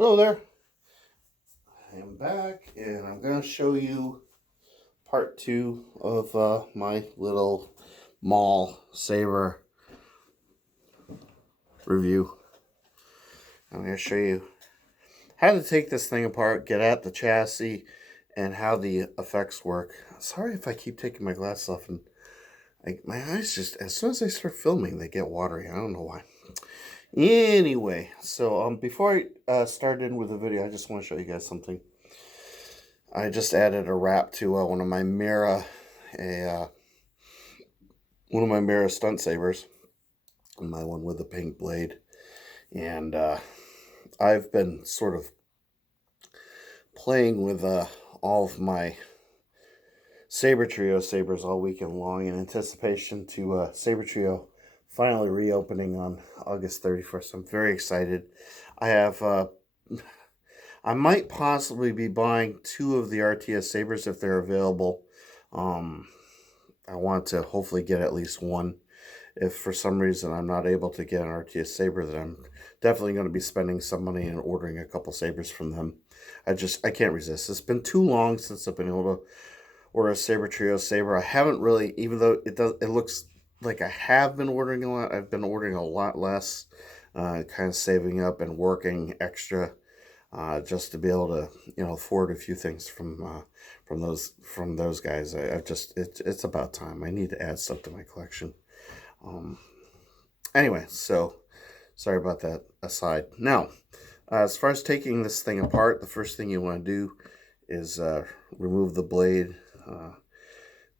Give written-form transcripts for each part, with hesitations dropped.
Hello there. I am back and I'm going to show you part 2 of my little Maul saber review. I'm going to show you how to take this thing apart, get at the chassis, and how the effects work. Sorry if I keep taking my glasses off and my eyes just, as soon as I start filming, they get watery. I don't know why. Anyway, so before I start in with the video, I just want to show you guys something. I just added a wrap to one of my Mira, stunt sabers, my one with the pink blade, and I've been sort of playing with all of my Saber Trio sabers all weekend long in anticipation to Saber Trio finally reopening on August 31st. I'm very excited. I have I might possibly be buying 2 of the RTS sabers if they're available. I want to hopefully get at least one. If for some reason I'm not able to get an RTS saber, then I'm definitely going to be spending some money and ordering a couple sabers from them. I can't resist. It's been too long since I've been able to order a Saber Trio saber. I haven't really, even though it looks like I have been ordering a lot, I've been ordering a lot less, kind of saving up and working extra. Just to be able to, afford a few things from those guys. It's about time. I need to add stuff to my collection. Anyway, so sorry about that aside. Now, as far as taking this thing apart, the first thing you want to do is remove the blade.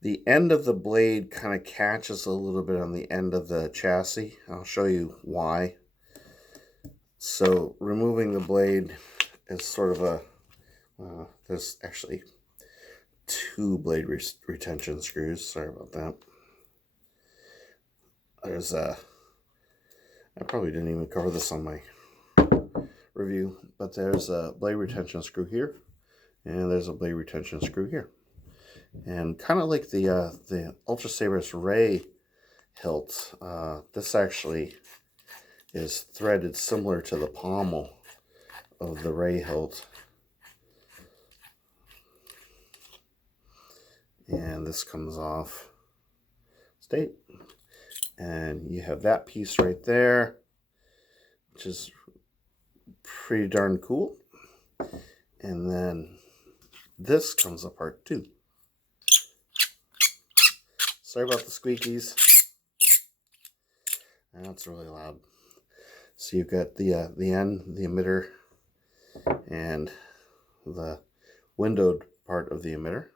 The end of the blade kind of catches a little bit on the end of the chassis. I'll show you why. So removing the blade is sort of a, there's actually 2 blade retention screws. Sorry about that. There's I probably didn't even cover this on my review, but there's a blade retention screw here, and there's a blade retention screw here. And kind of like the Ultra Sabers Ray hilt, this actually is threaded similar to the pommel of the Ray hilt. And this comes off state. And you have that piece right there, which is pretty darn cool. And then this comes apart too. Sorry about the squeakies. That's really loud. So you've got the end, the emitter, and the windowed part of the emitter.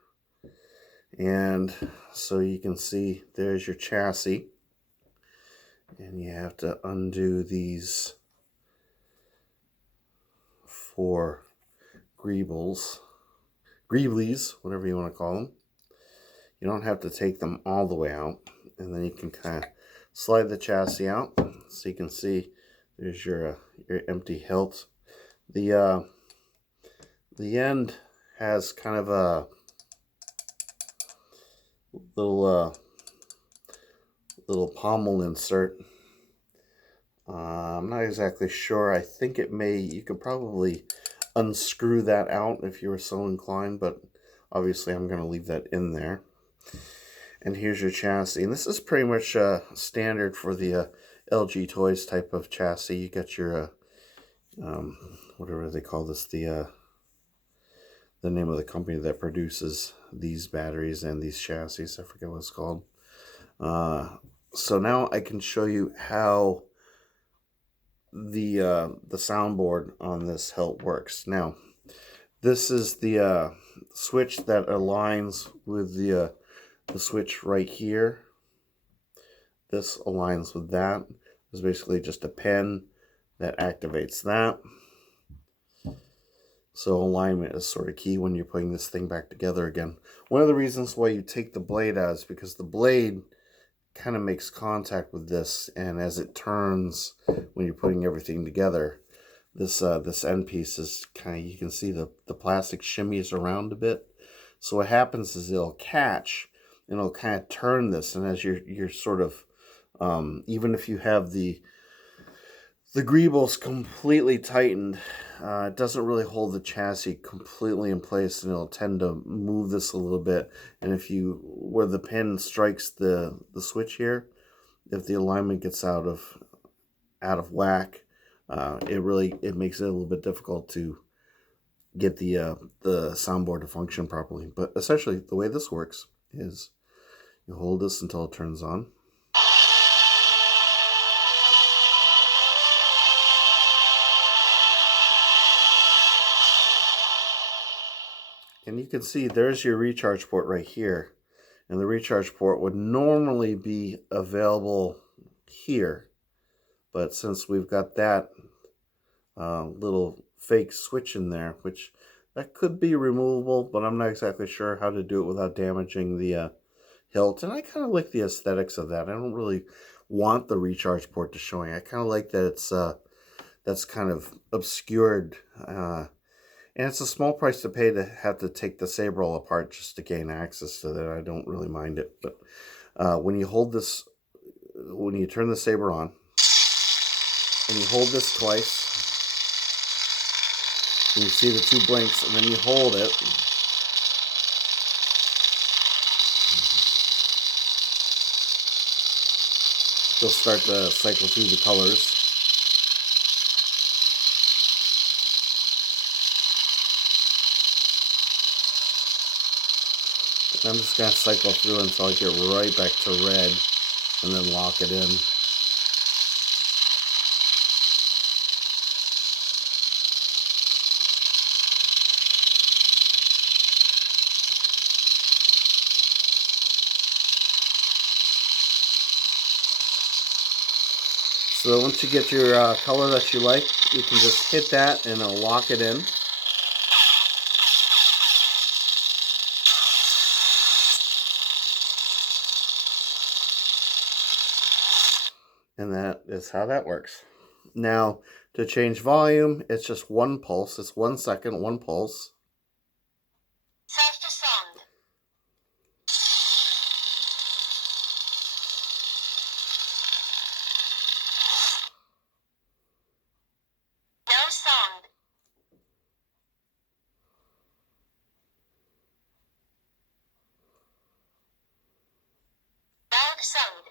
And so you can see there's your chassis. And you have to undo these 4 greeblies, whatever you want to call them. You don't have to take them all the way out. And then you can kind of slide the chassis out. So you can see there's your empty hilt. The end has kind of a little pommel insert. I'm not exactly sure. I think you could probably unscrew that out if you were so inclined, but obviously I'm going to leave that in there. And here's your chassis. And this is pretty much standard for the LG Toys type of chassis. You got your, whatever they call this, the name of the company that produces these batteries and these chassis. I forget what it's called. So now I can show you how the soundboard on this hilt works. Now, this is the switch that aligns with the switch right here. This aligns with that. It's basically just a pin that activates that. So alignment is sort of key when you're putting this thing back together again. One of the reasons why you take the blade out is because the blade kind of makes contact with this, and as it turns when you're putting everything together, this end piece is kind of, you can see the plastic shimmies around a bit. So what happens is it'll catch and it'll kind of turn this, and as you're sort of even if you have the The greeble's completely tightened. It doesn't really hold the chassis completely in place, and it'll tend to move this a little bit. And if you, where the pin strikes the switch here, if the alignment gets out of whack, it makes it a little bit difficult to get the soundboard to function properly. But essentially, the way this works is you hold this until it turns on. And you can see there's your recharge port right here. And the recharge port would normally be available here. But since we've got that little fake switch in there, which that could be removable, but I'm not exactly sure how to do it without damaging the hilt. And I kind of like the aesthetics of that. I don't really want the recharge port to showing. I kind of like that it's that's kind of obscured. And it's a small price to pay to have to take the saber all apart just to gain access to that. I don't really mind it. But when you hold this, when you turn the saber on, and you hold this twice, and you see the two blinks, and then you hold it, you'll start to cycle through the colors. I'm just going to cycle through until I get right back to red and then lock it in. So once you get your color that you like, you can just hit that and it'll lock it in. And that is how that works. Now, to change volume, it's just one pulse. It's 1 second, one pulse. Softer sound. No sound. Dark sound.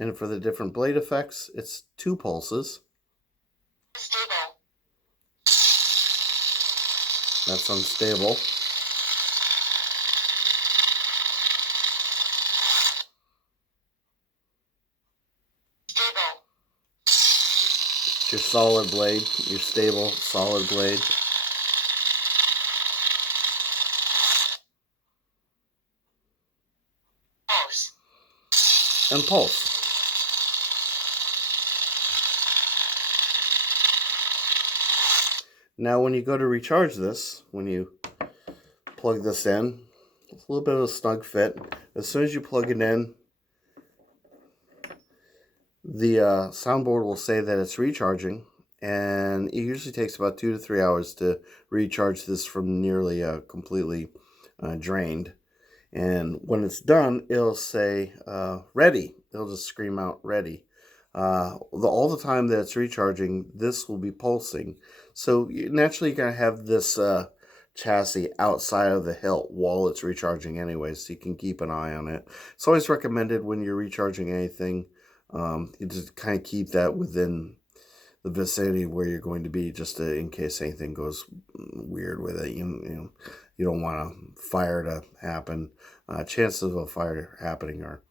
And for the different blade effects, it's 2 pulses. Stable. That's unstable. Stable. It's your solid blade, your stable, solid blade. Pulse. And pulse. Now when you go to recharge this, when you plug this in, it's a little bit of a snug fit. As soon as you plug it in, the soundboard will say that it's recharging, and it usually takes about 2 to 3 hours to recharge this from nearly completely drained. And when it's done, it'll say ready. It'll just scream out ready. All the time that it's recharging, this will be pulsing. So naturally, you're going to have this chassis outside of the hilt while it's recharging anyway, so you can keep an eye on it. It's always recommended when you're recharging anything, you just kind of keep that within the vicinity where you're going to be, just in case anything goes weird with it. You don't want a fire to happen. Chances of a fire happening are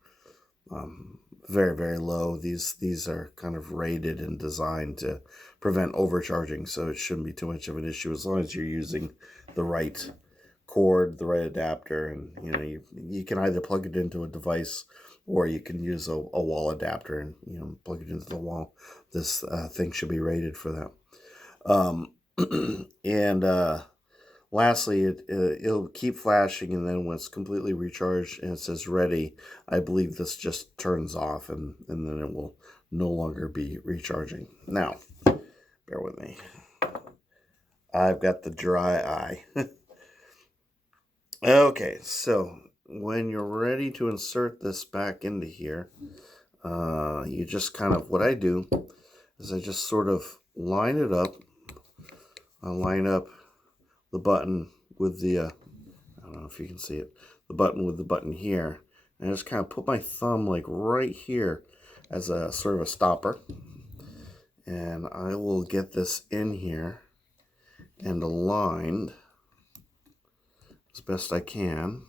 very, very low. These are kind of rated and designed to prevent overcharging, so it shouldn't be too much of an issue as long as you're using the right cord, the right adapter, and you can either plug it into a device or you can use a wall adapter and plug it into the wall. This thing should be rated for that. And lastly, it'll keep flashing, and then when it's completely recharged and it says ready, I believe this just turns off, and then it will no longer be recharging. Now, bear with me. I've got the dry eye. Okay, so when you're ready to insert this back into here, you just kind of, what I do is I just sort of line it up. I line up the button with the, I don't know if you can see it, the button with the button here. And I just kind of put my thumb like right here as a sort of a stopper. And I will get this in here and aligned as best I can,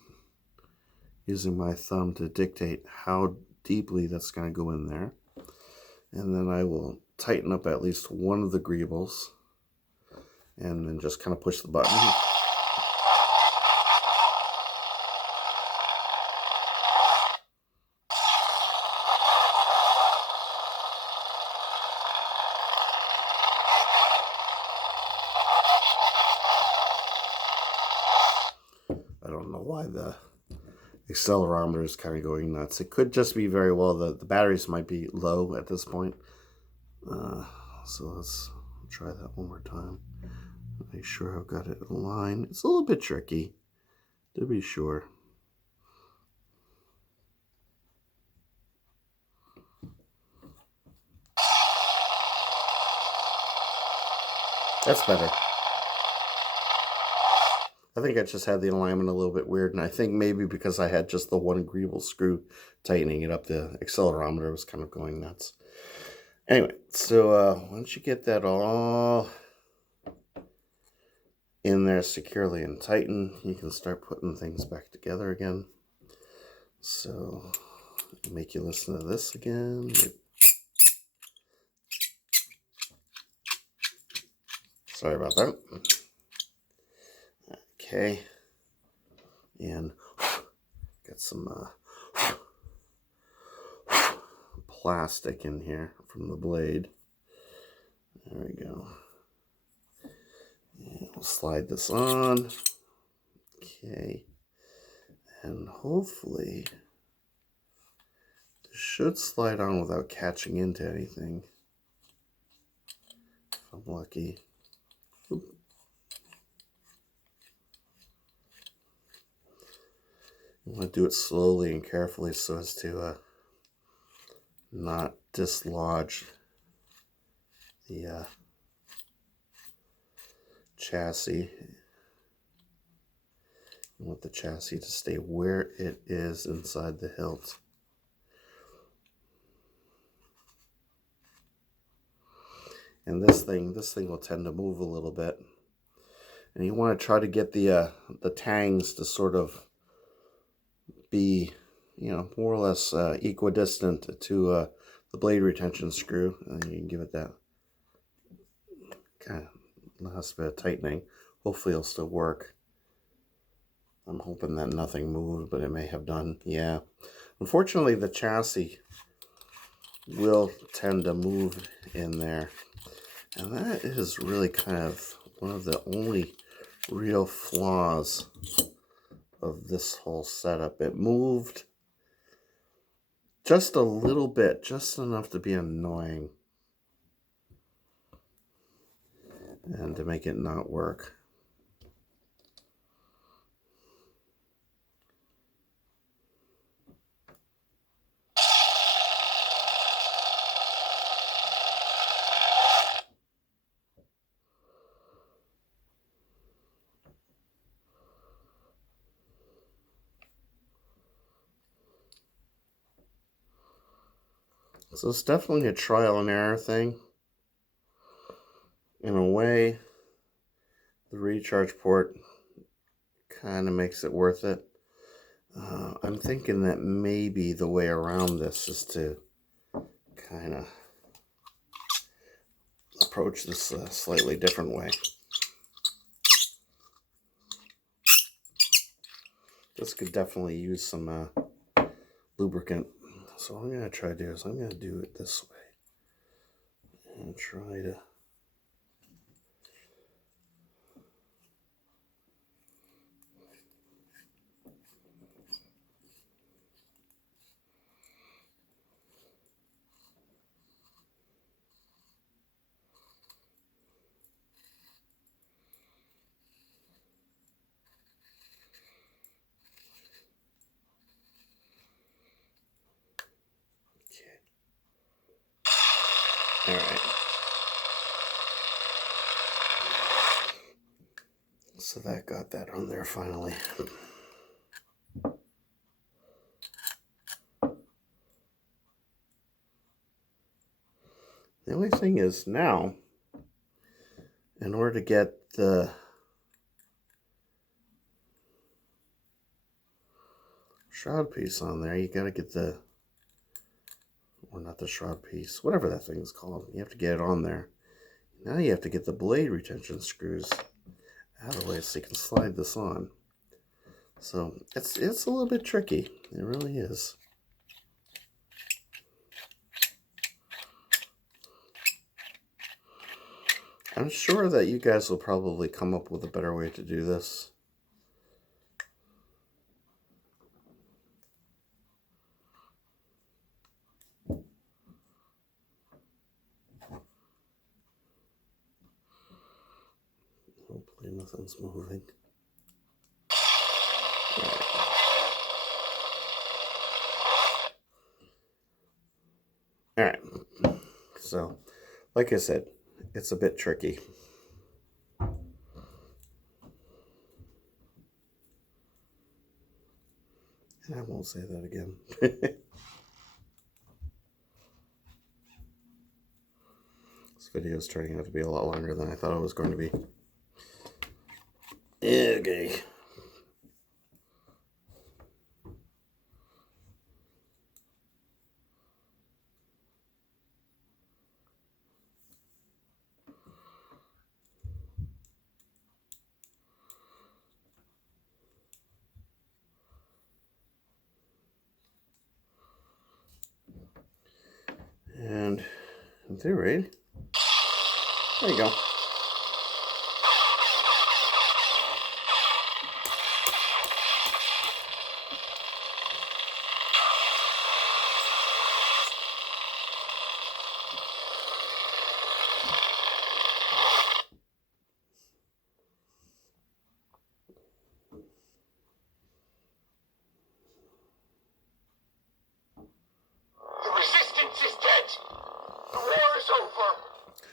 using my thumb to dictate how deeply that's going to go in there. And then I will tighten up at least one of the greebles and then just kind of push the button. I don't know why the accelerometer is kind of going nuts. It could just be very well the batteries might be low at this point. So let's try that one more time. Make sure I've got it in line. It's a little bit tricky, to be sure. That's better. I think I just had the alignment a little bit weird, and I think maybe because I had just the one greeble screw tightening it up, the accelerometer was kind of going nuts. Anyway, so once you get that all in there securely and tightened, you can start putting things back together again. So make you listen to this again. Sorry about that. Okay, and got some plastic in here from the blade. There we go. And we'll slide this on. Okay, and hopefully this should slide on without catching into anything. If I'm lucky. Oop. You want to do it slowly and carefully so as to not dislodge the chassis. You want the chassis to stay where it is inside the hilt. And this thing will tend to move a little bit. And you want to try to get the tangs to sort of be, you know, more or less equidistant to the blade retention screw. And you can give it that kind of last bit of tightening. Hopefully it'll still work. I'm hoping that nothing moved, but it may have done. Yeah. Unfortunately, the chassis will tend to move in there. And that is really kind of one of the only real flaws of this whole setup. It moved just a little bit, just enough to be annoying and to make it not work. So it's definitely a trial and error thing. In a way, the recharge port kind of makes it worth it. I'm thinking that maybe the way around this is to kind of approach this a slightly different way. This could definitely use some lubricant. So what I'm going to try to do is I'm going to do it this way and try to All right. So that got that on there finally. The only thing is now, in order to get the shroud piece on there, you got to get the, or not the shroud piece, whatever that thing is called. You have to get it on there. Now you have to get the blade retention screws out of the way so you can slide this on. So it's a little bit tricky. It really is. I'm sure that you guys will probably come up with a better way to do this. Hopefully nothing's moving. All right. So, like I said, it's a bit tricky. And I won't say that again. This video is turning out to be a lot longer than I thought it was going to be. Okay. And in theory, there you go.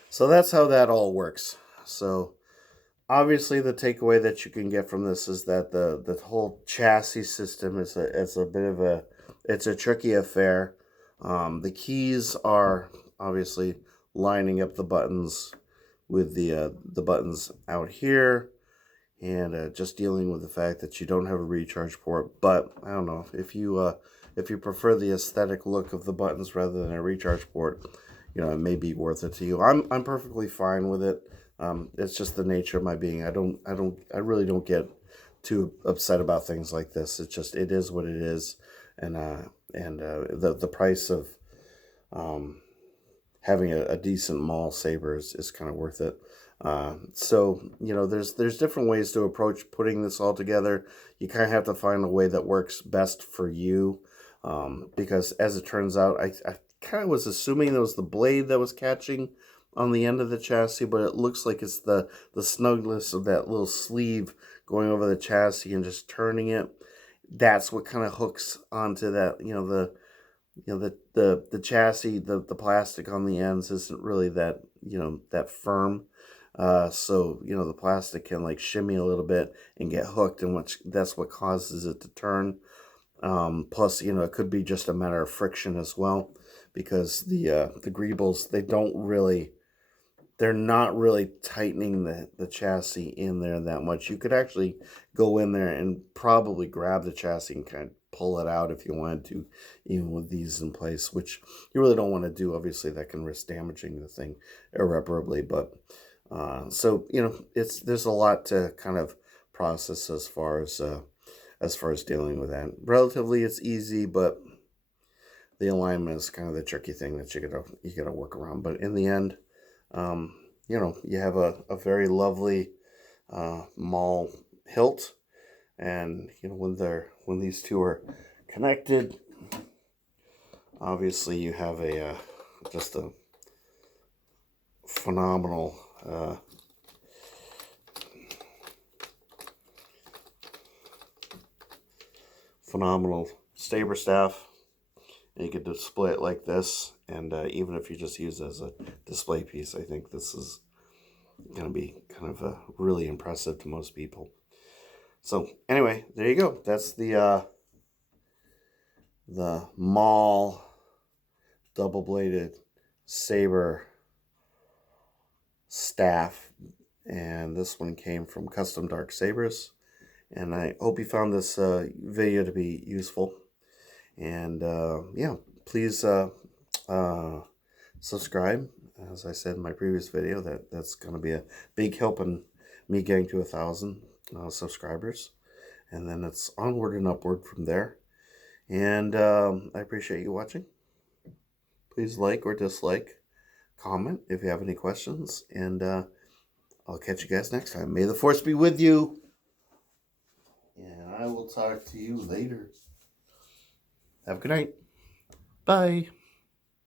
So that's how that all works. So obviously the takeaway that you can get from this is that the whole chassis system is a bit of a tricky affair. The keys are obviously lining up the buttons with the buttons out here, and just dealing with the fact that you don't have a recharge port. But I don't know if you prefer the aesthetic look of the buttons rather than a recharge port, you know, it may be worth it to you. I'm perfectly fine with it. It's just the nature of my being. I really don't get too upset about things like this. It's just, it is what it is, and the price of having a decent Maul saber is kind of worth it. So you know, there's different ways to approach putting this all together. You kind of have to find a way that works best for you, because as it turns out, I kind of was assuming it was the blade that was catching on the end of the chassis, but it looks like it's the snugness of that little sleeve going over the chassis and just turning it. That's what kind of hooks onto that, the chassis, the plastic on the ends isn't really that, that firm. So, the plastic can like shimmy a little bit and get hooked, and that's what causes it to turn. Plus, it could be just a matter of friction as well, because the greebles, they're not really tightening the chassis in there that much. You could actually go in there and probably grab the chassis and kind of pull it out if you wanted to, even with these in place, which you really don't want to do. Obviously, that can risk damaging the thing irreparably. But so there's a lot to kind of process as far as dealing with that. Relatively, it's easy, but the alignment is kind of the tricky thing that you gotta work around. But in the end, you have a very lovely Maul hilt, and when these two are connected, obviously you have just a phenomenal saber staff, And you can display it like this, and even if you just use it as a display piece, I think this is going to be kind of really impressive to most people. So anyway, there you go. That's the Maul double-bladed saber staff, and this one came from Custom Dark Sabers. And I hope you found this video to be useful. And yeah, please subscribe. As I said in my previous video, that's going to be a big help in me getting to 1,000 subscribers. And then it's onward and upward from there. And I appreciate you watching. Please like or dislike, comment if you have any questions, and I'll catch you guys next time. May the force be with you, and I will talk to you later. Have a good night. Bye.